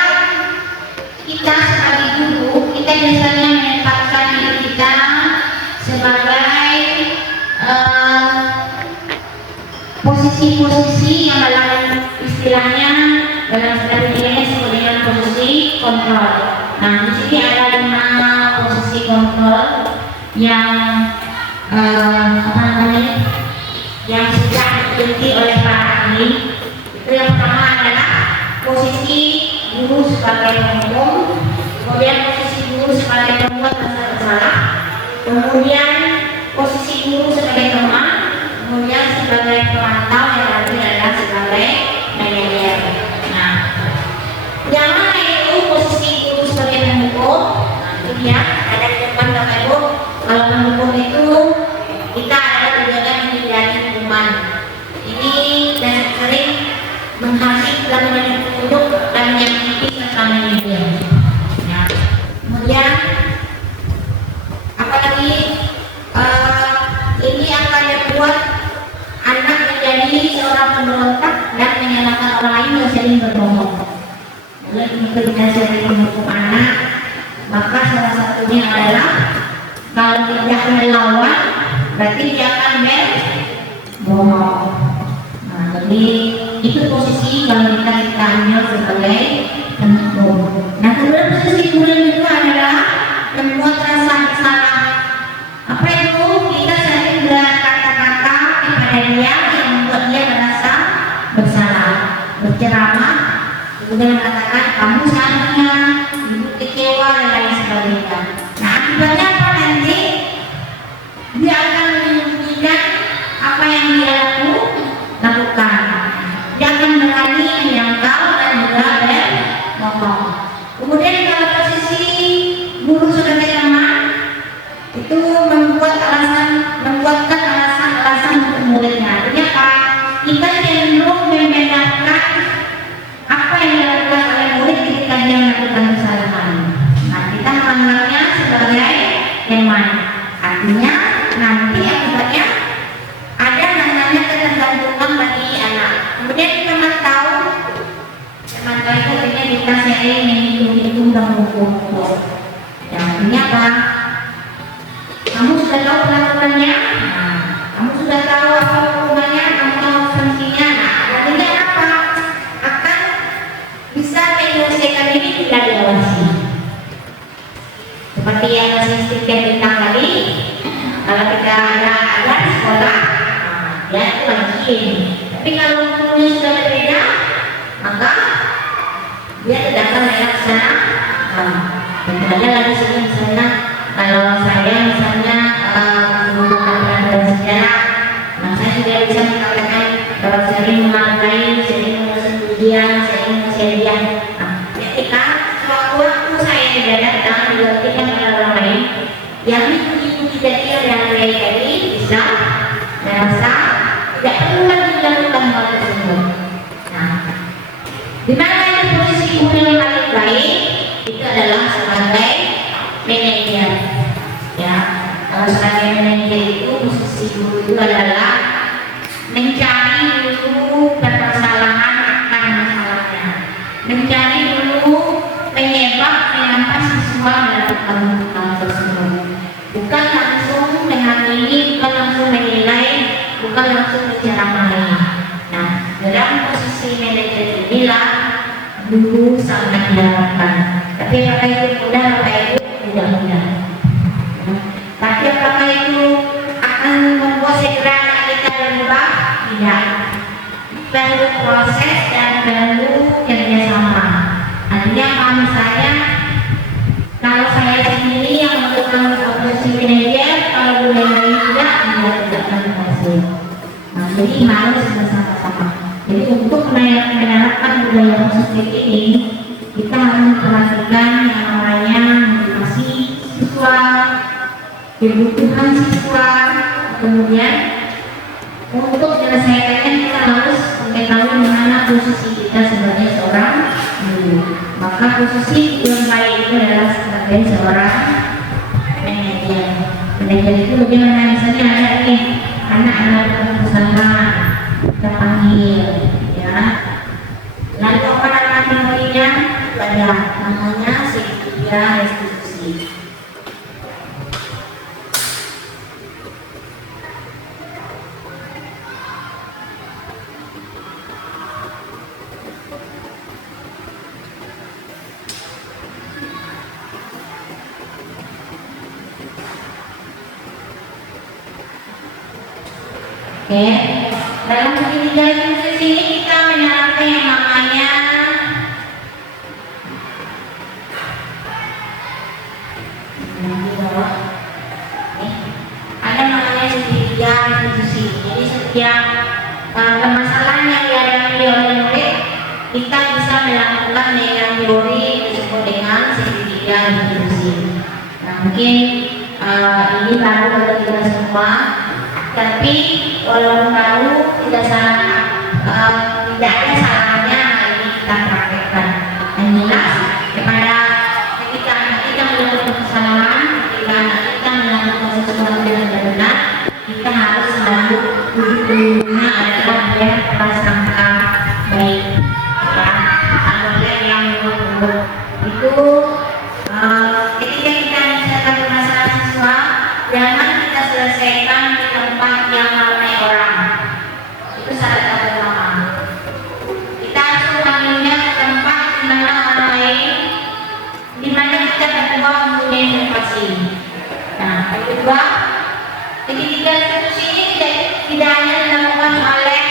kita sebagai guru, kita biasanya menempatkan diri kita sebagai posisi-posisi yang dalam istilahnya dalam strategi disebut dengan posisi kontrol. Nah, di sini ada 5 posisi kontrol yang yang sudah diikuti oleh para ahli. Itu yang pertama adalah posisi guru sebagai penghukum, kemudian posisi guru sebagai pembuat masalah, kemudian posisi guru sebagai teman, kemudian sebagai pemantau yang terakhir adalah sebagai manajer. Nah, yang mana itu posisi guru sebagai penghukum? Itu dia ada di depan Bapak Ibu. Kalau penghukum itu kita adalah tujuannya menghindari hukuman. Ini dan sering menghasut dan menyebut dan menyakiti serta menyindir. Ya. Kemudian apalagi ini akan membuat anak menjadi seorang pemberontak dan menyalahkan orang lain yang sering berbohong. Jika kita sering menghukum anak, maka salah satunya adalah kalau tidak melawan, berarti dia akan berbohong. Nah, jadi Itu posisi kalau kita ambil sebagai penentu. Nah, kemudian posisi kemudian itu adalah membuat rasa bersalah. Apa itu? Kita sering berkata-kata kepada dia yang membuat dia merasa bersalah, berceramah, kemudian mengatakan kamu seharusnya, ibu kecewa dan lain sebagainya. Nah, akibatnya apa nanti? Dia akan menyembunyikan apa yang dia lakukan. Dia akan berani menyangkal dan juga ngomong. Kemudian kalau posisi guru sebagai teman itu membuatkan alasan untuk muridnya. Artinya apa? Kita cenderung membedakan apa yang dilakukan oleh murid ketika dia melakukan kesalahan. Nah, kita menganggapnya sebagai teman. Artinya nanti akibatnya ada namanya ketergantungan bagi anak. Kemudian kita tahu itu artinya kita sering menghitung dan mengukur. Yang artinya apa? Kamu sudah tahu peraturannya, kamu sudah tahu apa hukumannya, kamu tahu sanksinya. Nah, artinya apa? Akan bisa menyelesaikan ini tidak diawasi. Seperti yang sistem bintang tadi, kalau kita ada di sekolah, ya itu wajib. Tapi kalau hukumnya sudah berbeda, maka dia tidak akan melaksanakan. Tentu aja lagi sini misalnya, kalau saya misalnya menggunakan pelajaran sejarah, nah saya sudah bisa mengatakan kalau sering menghargai, sering mengusung ujian, sering mengusung. Nah, ketika waktu saya datang dibuktikan oleh orang lain yang mengikuti dari yang saya tadi bisa merasa tidak perlu lagi dilakukan hal tersebut. Nah, di mana yang posisi guru yang paling baik itu adalah sebagai manajer. Ya, kalau sebagai manajer itu posisi guru itu adalah mencari dulu permasalahan akar masalahnya, mencari dulu penyebab mengapa siswa melakukan hal tersebut, bukan langsung menghakimi, bukan langsung menilai, bukan langsung menceramahi. Nah, dalam posisi manajer inilah dulu sangat diharapkan. Tapi apakah itu mudah? Apakah itu tidak mudah? Tapi apakah itu akan membuat segera kita berubah? Tidak. Perlu proses dan perlu kerjasama. Artinya kalau misalnya kalau saya sendiri yang melakukan posisi manajer, kalau boleh lain tidak akan berhasil. Nah, jadi harus bersama-sama. Jadi untuk menerapkan budaya seperti ini, kita harus memperhatikan yang namanya motivasi siswa, kebutuhan siswa, kemudian untuk menyelesaikannya kita harus mengetahui mana posisi kita sebagai seorang guru. Maka posisi yang baik itu adalah sebagai seorang manajer. Manajer itu bagaimana? Misalnya ada anak-anak bersama kita panggil, ya. Lalu apa nama teorinya? Ada namanya segitiga restitusi. Oke, dalam segitiga restitusi ini kita menerapkan yang namanya ada namanya segitiga restitusi. Jadi setiap permasalahan yang dihadapi oleh murid, kita bisa melakukan dengan teori disebut dengan segitiga restitusi. Nah, mungkin ini baru bagi kita semua, tapi walaupun baru tidak ada salahnya ini kita praktekkan. Yang jelas kepada ketika anak kita melakukan kesalahan, ketika anak kita melakukan sesuatu yang benar, kita harus selalu duduknya adalah dia prasangka baik. Ya, ada yang buruk itu ketika kita menyelesaikan masalah siswa, jangan kita selesaikan di tempat yang ramai orang. Itu syarat pertama. kedua mempunyai privasi. Nah, yang kedua, ketiga institusi ini tidak hanya dilakukan oleh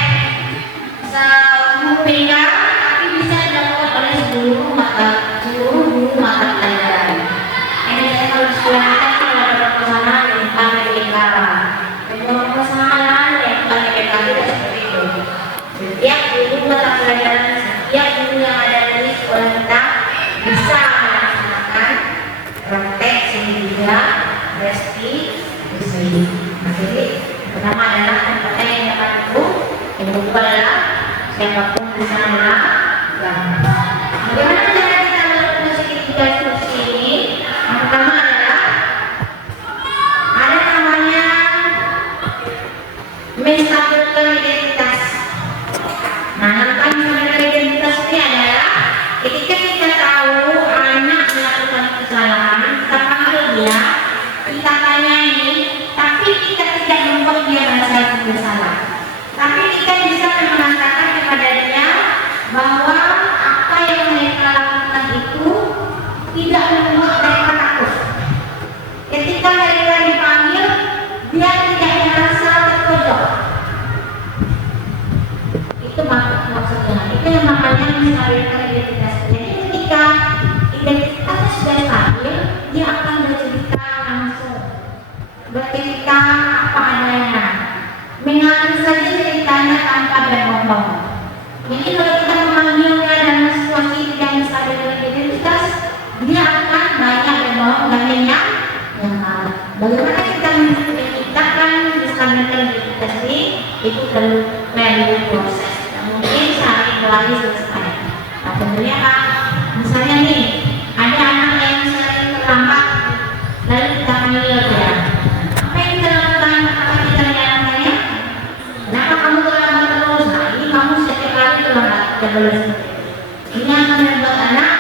UPK, tapi bisa dilakukan oleh seluruh guru mata pelajaran. Ini saya kalau sekolah kita ada permasalahan yang paling lingkaran. Kedua permasalahan yang paling lingkaran itu seperti itu. Setiap guru mata pelajaran, setiap guru yang ada di sekolah kita bisa melaksanakan praktek sehingga resti disini. Jadi pertama adalah kompeten yang dapat itu, yang kedua adalah siapapun bisa melakukan. Bagaimana cara kita melakukan ketiga instruksi ini? Yang pertama adalah ada namanya menstabilkan identitas. Nah, menstabilkan identitas ini adalah ketika kita tahu anak melakukan kesalahan, kita panggil dia, kita tanyai, tapi kita tidak membuat dia merasa itu bersalah. Tapi kita bisa mengatakan kepada dia bahwa apa yang mereka lakukan itu tidak membuat mereka takut. Ketika mereka dipanggil, dia tidak merasa terpojok. Itu maksudnya. Itu yang namanya menstabilkan identitas. Jadi ketika identitasnya sudah stabil, dia akan bercerita langsung, bercerita apa adanya, mengalir saja ceritanya tanpa berbohong. Jadi kalau kita memanggilnya dalam situasi tidak stabil identitas, dia akan banyak berbohong dan banyak yang salah. Bagaimana kita menciptakan menstabilkan identitas ini? Itu perlu proses. Mungkin sehari dua hari selesai. Nah, contohnya Pak, misalnya nih ada anak yang sering terlambat, lalu kita panggil dia. Apa yang kita lakukan? Apa kita lihatnya? Kenapa kamu terlambat terus? Nah, ini kamu setiap kali terlambat. Tidak boleh seperti itu. Ini akan membuat anak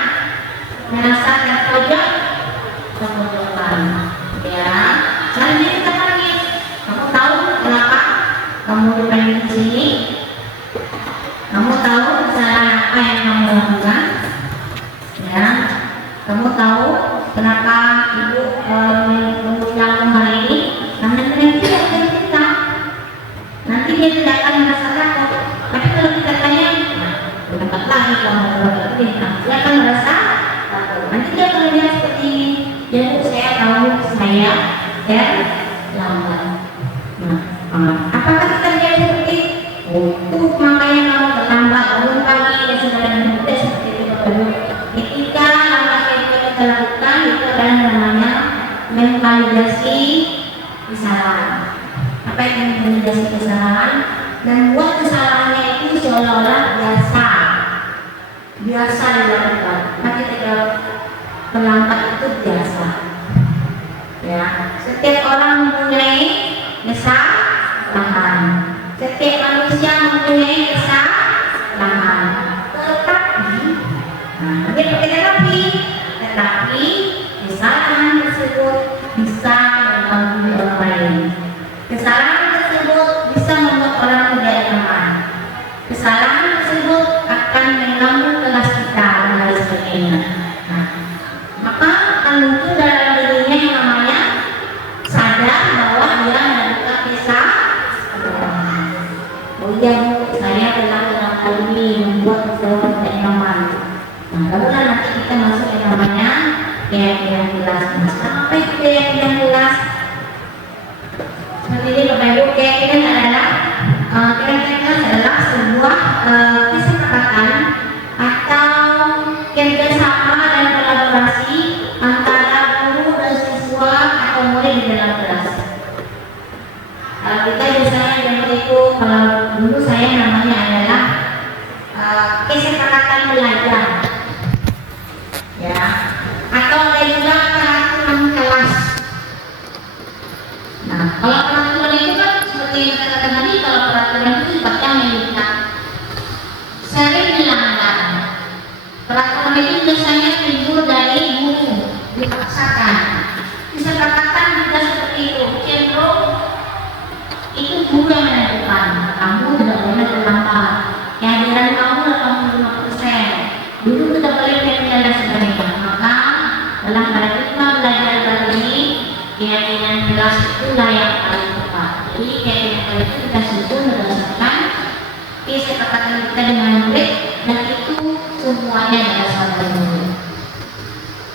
merasa terpojok, terpojokan. Ya, selanjutnya kita panggil. Kamu tahu kenapa kamu dipanggil di sini? Kamu tahu kesalahan apa yang kamu lakukan? Ya, kamu tahu kenapa ibu mengundang hari ini? Karena nanti dia akan cerita. Nanti dia tidak akan merasa takut. Tapi kalau kita tanya, dapat lagi kamu berarti, dia akan merasa takut. Nanti dia akan lihat seperti ini. Jadi saya tahu saya lambat. Nah, apakah kita lihat seperti itu? Makanya kamu terlambat bangun pagi dan sudah seperti itu. Ketika langkah yang kita lakukan itu adalah namanya memvalidasi kesalahan. Apa itu memvalidasi kesalahan? Dan buat kesalahannya itu seolah-olah biasa dilakukan. Tapi ketika terlambat itu biasa. Ya, setiap orang mempunyai kesalahan. Setiap manusia mempunyai kesalahan. Tetapi kesalahan tersebut bisa mengganggu orang lain. Kesalahan tersebut bisa membuat orang tidak nyaman. Kesalahan tersebut akan mengganggu kelas kita dan lain sebagainya. Nah, maka akan muncul dalam dirinya yang namanya sadar bahwa dia melakukan kesalahan. Oh iya, saya dalam hal ini membuat seseorang tidak nyaman. Nah, barulah nanti kita masuk yang namanya keyakinan jelas. Apa itu keyakinan jelas? Seperti ini Bapak Ibu, keyakinan adalah sebuah kesepakatan atau kerjasama dan kolaborasi antara guru dan siswa atau murid di dalam kelas. Kita biasanya yang itu, kalau dulu saya namanya adalah kesepakatan belajar, ya, atau ada juga peraturan kelas. Nah, kalau peraturan itu kan seperti yang saya katakan tadi, kalau peraturan itu sifatnya mengikat. dalam paradigma belajar baru ini keyakinan kelas itulah yang paling tepat. Jadi keyakinan kelas itu kita susun berdasarkan kesepakatan kita dengan murid dan itu semuanya berasal dari murid.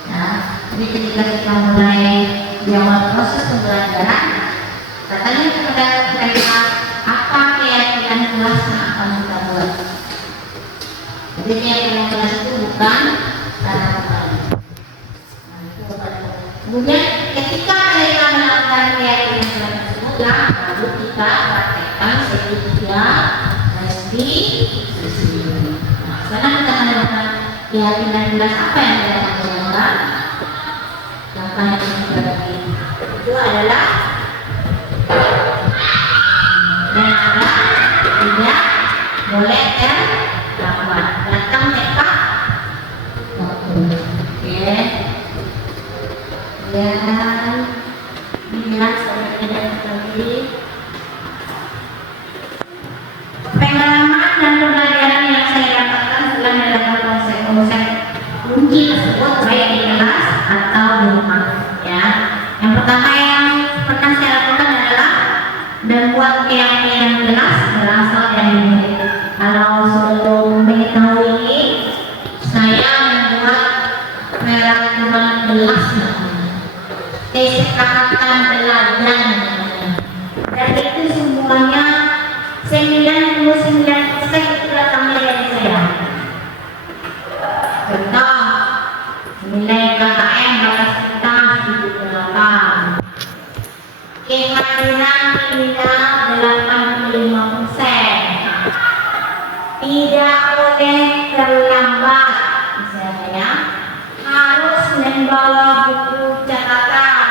Nah, jadi ketika kita mulai di awal proses pembelajaran, katanya kepada mereka apa keyakinan kelas yang akan kita buat. Jadi keyakinan kelas itu bukan cara kembali. Kemudian ketika mereka melakukan keyakinan kelas tersebut, lalu kita praktekkan segitiga resti sisi. Nah, sekarang kita akan melakukan keyakinan kelas apa yang kita akan lakukan. Contoh yang kita bagi itu adalah benar tidak boleh terlambat datang tepat waktu. Oke, dan lihat seperti tadi pengalaman dan pembelajaran yang saya dapatkan setelah melakukan konsep-konsep kunci tersebut baik di kelas atau di rumah. Ya, yang pertama yang pernah saya lakukan adalah membuat keyakinan kelas berasal dari murid. Kalau sebelum mengetahui ini, saya membuat peraturan kelas, kesepakatan belajar, dan itu semuanya 99% itu datangnya dari saya. Contoh, nilai KKM batas kita 78, kehadiran minimal 85%, tidak boleh terlambat, misalnya harus membawa buku catatan,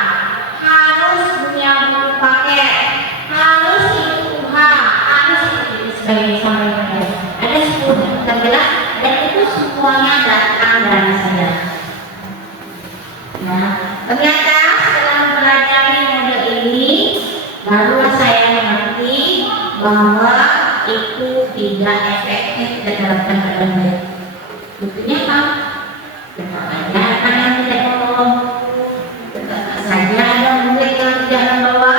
harus punya buku paket, harus ikut harus sebagai sampainya. Ada 10 terjelas dan itu semuanya datang dari saya. Nah, ternyata setelah mempelajari model ini, baru saya mengerti bahwa itu tidak efektif dalam penerapan. Buktinya apa? Kebanyakan yang tidak ngomong, saja ada murid yang tidak membawa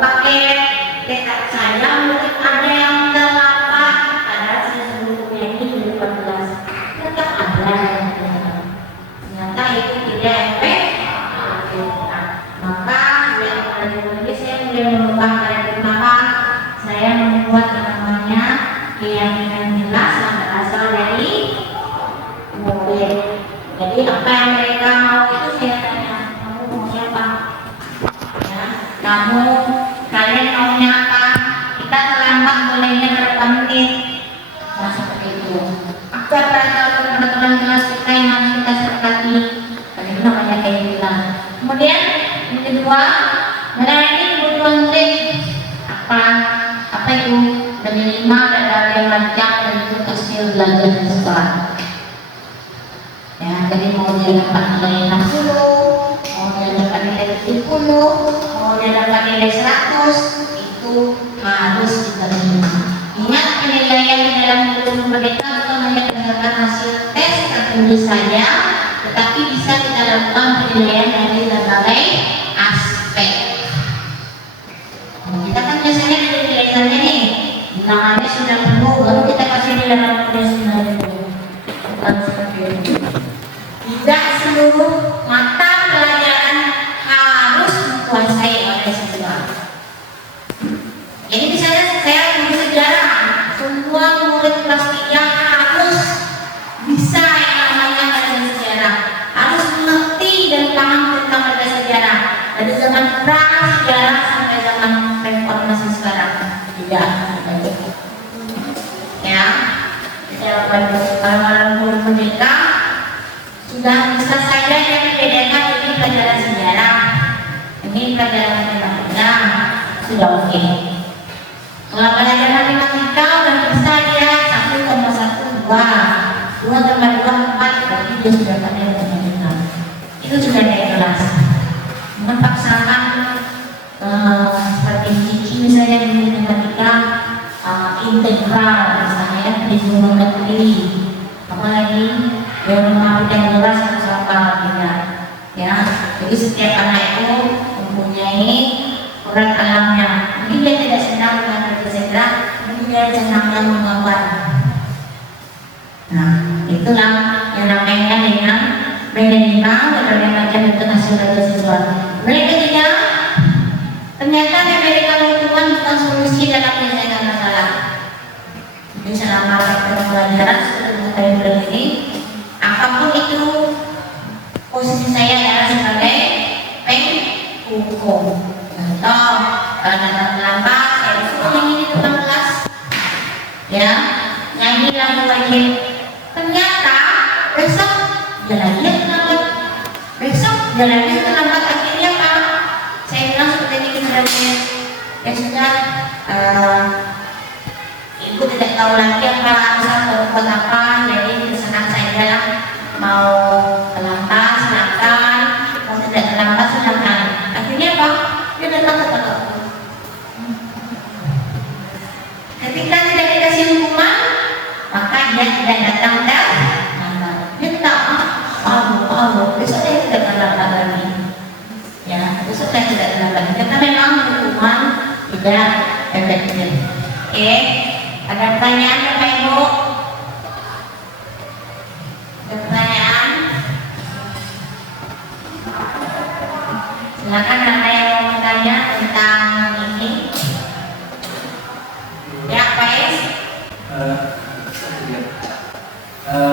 paket, tekad saya murid ada yang terlambat, padahal sesungguhnya ini 18, tetap ada yang terlambat. Ternyata itu tidak efektif. Maka yang dari saya mulai mengembangkan pertama, saya membuat namanya keyakinan jelas yang berasal dari murid. Jadi apa yang mereka mau itu saya tanya, kamu mau siapa? Ya, kalian maunya apa? Kita terlambat bolehnya berapa menit? Nah, seperti itu. Apa peraturan kelas kita yang harus kita sepakati? Itu namanya keyakinan. Kemudian yang kedua, melayani kebutuhan murid. Apa itu? Menerima dan ada yang lancar dan itu hasil belajar di sekolah. Ya, jadi mau dia dapat nilai 60, mau dia dapat nilai 70, mau dia dapat nilai 100, itu harus kita terima. Ingat, penilaian di dalam ilmu merdeka bukan hanya berdasarkan hasil tes tertulis saja, tetapi bisa kita lakukan penilaian dari berbagai aspek. Kita kan biasanya dari nilai saja nih, bilangannya sudah penuh, baru kita kasih nilai 90. Bukan seperti itu. Tidak seluruh mata pelajaran harus dikuasai oleh siswa. Jadi misalnya saya guru sejarah, semua murid kelas 3 harus bisa yang namanya belajar sejarah, harus mengerti dan paham tentang belajar sejarah dari zaman pra sejarah sampai zaman reformasi sekarang. Tidak, ya. Kalau guru merdeka sudah bisa saja yang dibedakan ini pelajaran sejarah, ini pelajaran matematika, sudah oke. Kalau pelajaran matematika udah bisa dia 1,1 2 tambah 2 4, berarti dia sudah pandai matematika. Itu sudah naik kelas. Memaksakan strategi misalnya di matematika integral, misalnya di negeri, apalagi yang memahami dan jelas posisi saya adalah sebagai penghukum. Contoh, kalau datang terlambat, saya disuruh nyanyi di depan kelas, ya, nyanyi lagu wajib. Ternyata besok dia lagi yang terlambat, besok dia lagi yang terlambat. Akhirnya Pak, saya bilang seperti ini kepada dia, ya sudah, ibu tidak tahu lagi apa harus buat apa, jadi kesenangan saya adalah mau terlambat silahkan, mau tidak terlambat silahkan. Akhirnya apa? Dia datang ke tempatku. Ketika tidak dikasih hukuman, maka dia tidak datang dan dia minta maaf, besok saya tidak terlambat lagi. Ya, besok saya tidak terlambat lagi. Karena memang hukuman tidak efektif. Oke, ada pertanyaan Bapak Ibu? Ada pertanyaan? Silakan ada yang mau bertanya tentang ini. Ya, Pak Is?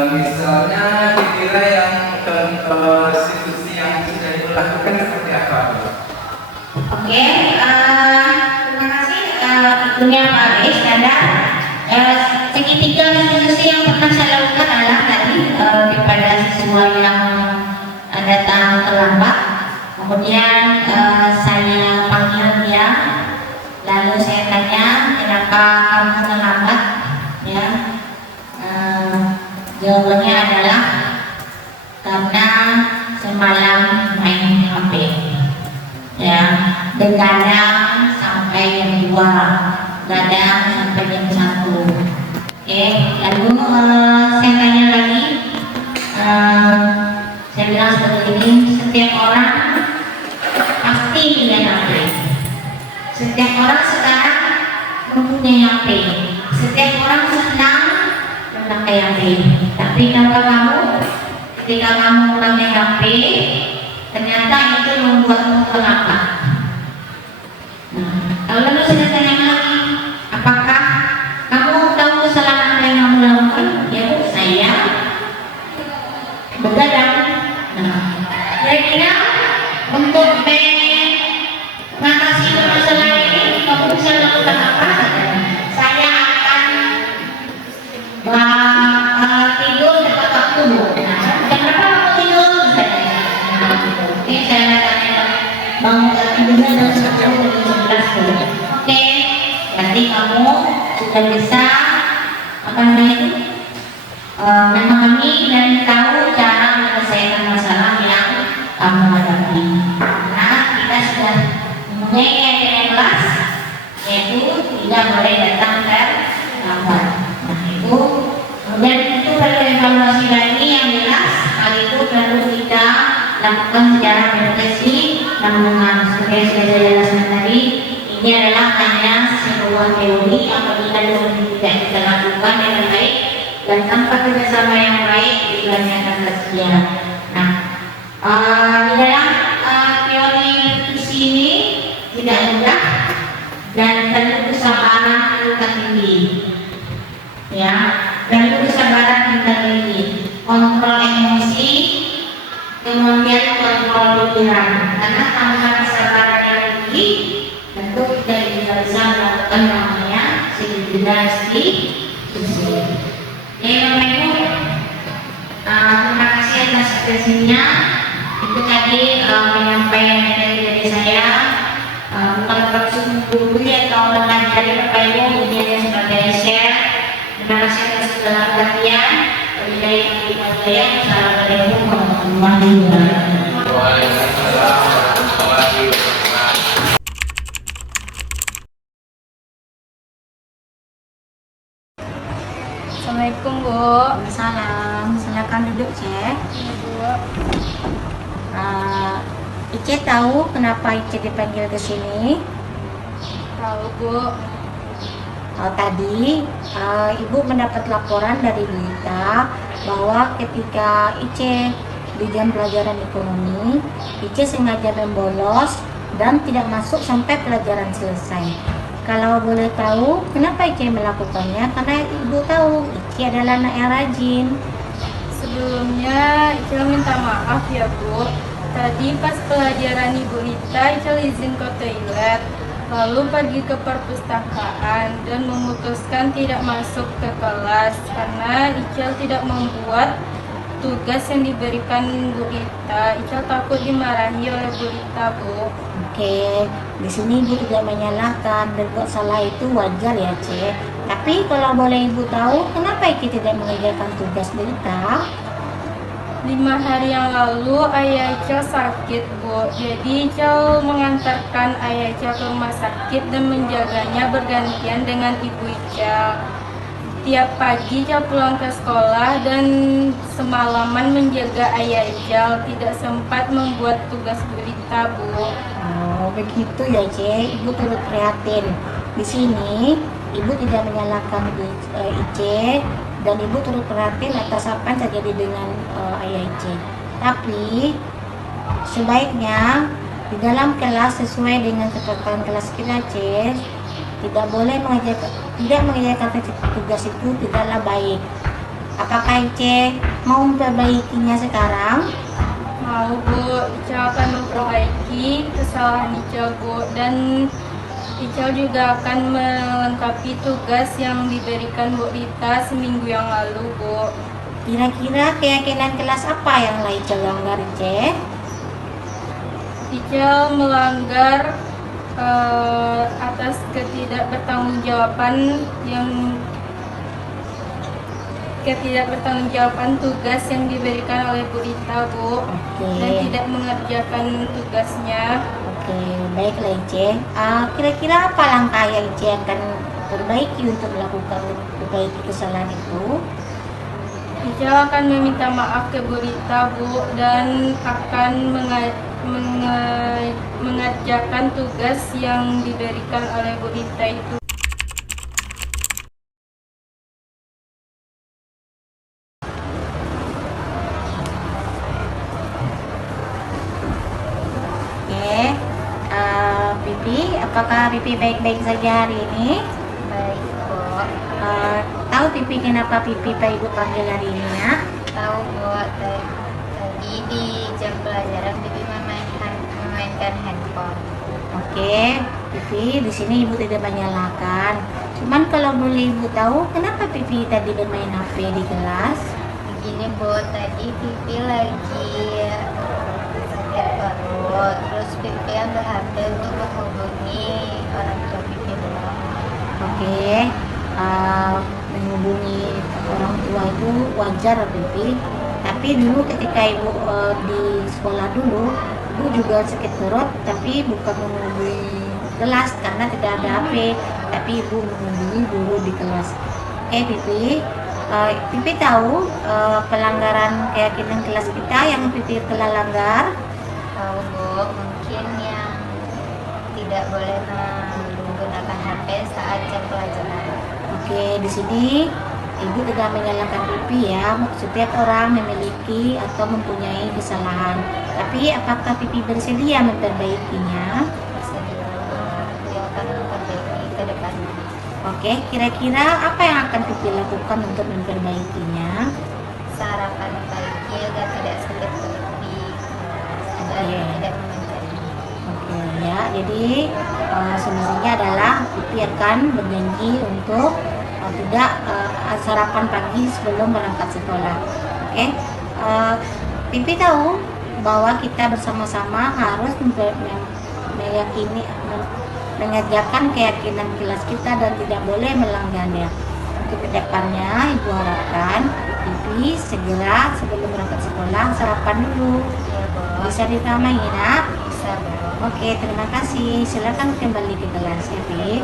Misalnya kira yang konstitusi yang sudah dilakukan seperti apa? Oke, terima kasih itunya Pak Is. Ada segitiga konstitusi yang pernah saya lakukan adalah tadi kepada siswa yang datang terlambat. Kemudian saya panggil dia, lalu saya tanya kenapa kamu terlambat, ya. Jawabannya adalah karena semalam main HP, ya, begadang sampai jam 2, gadang sampai jam 1. Oke, lalu saya tanya lagi, saya bilang seperti ini, setiap orang pasti punya HP. Setiap orang sekarang mempunyai HP. Setiap orang senang memakai HP. Tapi kalau kamu, ketika kamu memakai HP, ternyata itu membuatmu kenapa? Lalu saya tanya lagi, apakah kamu tahu kesalahan apa yang kamu lakukan? Ya, saya begadang. Kira-kira untuk mengatasi masalah ini kamu bisa lakukan apa? Saya akan tidur dekat waktu. Kenapa kamu tidur? Oke, saya tanya bangun tidurnya jam 10 dan 11. Oke, berarti kamu sudah bisa apa namanya? Memahami dan tahu cara menyelesaikan masalah yang kamu hadapi. Nah, kita sudah mempunyai kelas, yaitu tidak boleh datang terlambat. Nah, itu kemudian itu perlu evaluasi lagi yang jelas. Hal itu perlu kita lakukan secara berpresi dan dengan sebagai saya jelaskan tadi. Ini adalah hanya sebuah teori apabila tidak kita lakukan dengan baik dan tanpa kerjasama yang baik, tujuannya akan sia-sia. Nah, di dalam teori ini tidak mudah dan perlu kesabaran tingkat tinggi, ya, perlu kesabaran tingkat tinggi, kontrol emosi, kemudian kontrol pikiran. Karena tanpa kesabaran yang tinggi, tentu tidak bisa melakukan namanya segitiga institusi. Oke, Bapak Ibu, terima kasih atas ekspresinya. Itu tadi penyampaian dari saya, bukan maksud menggurui atau mengajari Bapak Ibu, ini hanya sebagai share. Terima kasih atas segala perhatian. Wabillahi taufiq wal hidayah. Assalamualaikum warahmatullahi wabarakatuh. Waalaikumsalam warahmatullahi wabarakatuh. Assalamualaikum Bu. Salam, silakan duduk Cek. Bu. Ice tahu kenapa Ice dipanggil ke sini? Tahu Bu. Tadi Ibu mendapat laporan dari berita bahwa ketika Ice di jam pelajaran ekonomi, Ice sengaja membolos dan tidak masuk sampai pelajaran selesai. Kalau boleh tahu, kenapa Ice melakukannya? Karena Ibu tahu Ice adalah anak yang rajin. Sebelumnya Icil minta maaf ya Bu. Tadi pas pelajaran Ibu Rita Icil izin ke toilet, lalu pergi ke perpustakaan dan memutuskan tidak masuk ke kelas karena Icil tidak membuat tugas yang diberikan Bu Rita. Icil takut dimarahi oleh Bu Rita, Bu. Oke, di sini Ibu tidak menyalahkan, berbuat salah itu wajar ya, Cek. Tapi kalau boleh Ibu tahu, kenapa Iki tidak mengerjakan tugas Rita? 5 hari yang lalu ayah Icil sakit, Bu. Jadi Icil mengantarkan ayah Icil ke rumah sakit dan menjaganya bergantian dengan ibu Icil. Tiap pagi Icil pulang ke sekolah dan semalaman menjaga ayah Icil, tidak sempat membuat tugas berita, Bu. Oh, begitu ya, Cek. Ibu turut prihatin. Di sini Ibu tidak menyalahkan Ice dan Ibu turut prihatin atas apa yang terjadi dengan ayah Ice. Tapi sebaiknya di dalam kelas sesuai dengan ketentuan kelas kita, Cek, tidak mengerjakan tugas itu tidaklah baik. Apakah Ice mau memperbaikinya sekarang? Mau, Bu. Icil akan memperbaiki kesalahan Icil, Bu. Dan Icil juga akan melengkapi tugas yang diberikan Bu Rita seminggu yang lalu, Bu. Kira-kira keyakinan kelas apa yang Ice langgar, Ice? Icil melanggar atas ketidakbertanggungjawaban tugas yang diberikan oleh Bu Rita, Bu. Dan tidak mengerjakan tugasnya. Oke, baiklah Ice. Kira-kira apa langkah yang Ice akan perbaiki untuk melakukan perbaiki kesalahan itu? Icil akan meminta maaf ke Bu Rita, Bu, dan akan mengerjakan tugas yang diberikan oleh Bu Rita itu. Oke, Pipi, apakah Pipi baik-baik saja hari ini? Baik, Bu. Tahu Pipi kenapa Pipi Pak Ibu panggil hari ini ya? Tahu, Bu. Tadi di jam pelajaran Bibi memainkan handphone. Oke, Pipi, di sini Ibu tidak menyalahkan. Cuman kalau boleh Ibu tahu, kenapa Pipi tadi bermain HP di kelas? Begini, Bu. Tadi Bibi lagi sakit perut. Terus Bibi ambil HP untuk menghubungi orang tua Bibi dulu. Oke, menghubungi orang tua itu wajar Pipi. Tapi dulu ketika Ibu di sekolah dulu, Ibu juga sakit perut, tapi bukan menghubungi kelas karena tidak ada HP, tapi Ibu menghubungi guru di kelas. Pipi, Pipi tahu pelanggaran keyakinan kelas kita yang Pipi telah langgar? Tahu, Bu. Mungkin yang tidak boleh menggunakan HP saat jam pelajaran. Oke, di sini Ibu tidak menyalahkan Pipi ya. Setiap orang memiliki atau mempunyai kesalahan. Tapi apakah Pipi bersedia memperbaikinya? Dia akan memperbaiki ke depannya. Oke, kira-kira apa yang akan Pipi lakukan untuk memperbaikinya? Sarapan pagi agar tidak sakit perut dan Oke. tidak menjadi. Oke ya, jadi sebenarnya adalah Pipi akan berjanji untuk tidak sarapan pagi sebelum berangkat sekolah. Oke, Pipi tahu bahwa kita bersama-sama harus mengerjakan keyakinan kelas kita dan tidak boleh melanggarnya. Untuk kedepannya, Ibu harapkan Pipi segera sebelum berangkat sekolah sarapan dulu. Ya, Bu. Bisa dipahami, Nak? Bisa, Bu. Oke, terima kasih. Silakan kembali ke kelas ya, Pipi.